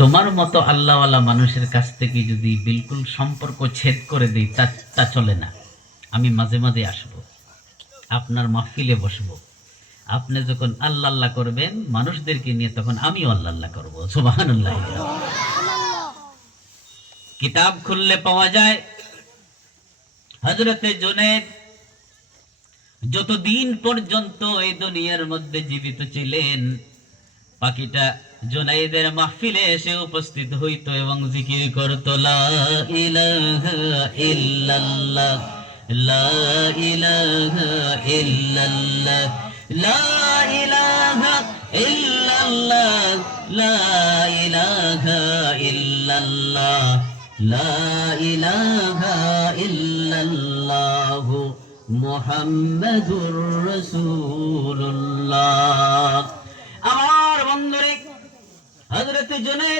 তোমার মতো আল্লাহওয়ালা মানুষের কাছ থেকে যদি বিলকুল সম্পর্ক ছেদ করে দিই, তা চলে না। আমি মাঝে মাঝে আসব, আপনার মাহফিলে বসবো। আপনি যখন আল্লাহ আল্লাহ করবেন মানুষদেরকে নিয়ে, তখন আমিও আল্লাহ আল্লাহ করবো। সুবহানাল্লাহ। কিতাব খুললে পাওয়া যায় হযরতে জুনায়েদ যতদিন পর্যন্ত এই দুনিয়ার মধ্যে জীবিত ছিলেন, পাখিটা জুনায়েদের মাহফিলে এসে উপস্থিত হইতো এবং জিকির করতো, লা ইলাহা ইল্লাল্লাহ, লা ইলাহা ইল্লাল্লাহ, লা ইলাহা ইল্লাল্লাহ, লা ইলাহা ইল্লাল্লাহ, লা ইলাহা ইল্লাল্লাহ মুহাম্মাদুর রাসূলুল্লাহ। আমার বন্ধুরে, হযরত জুনায়েদ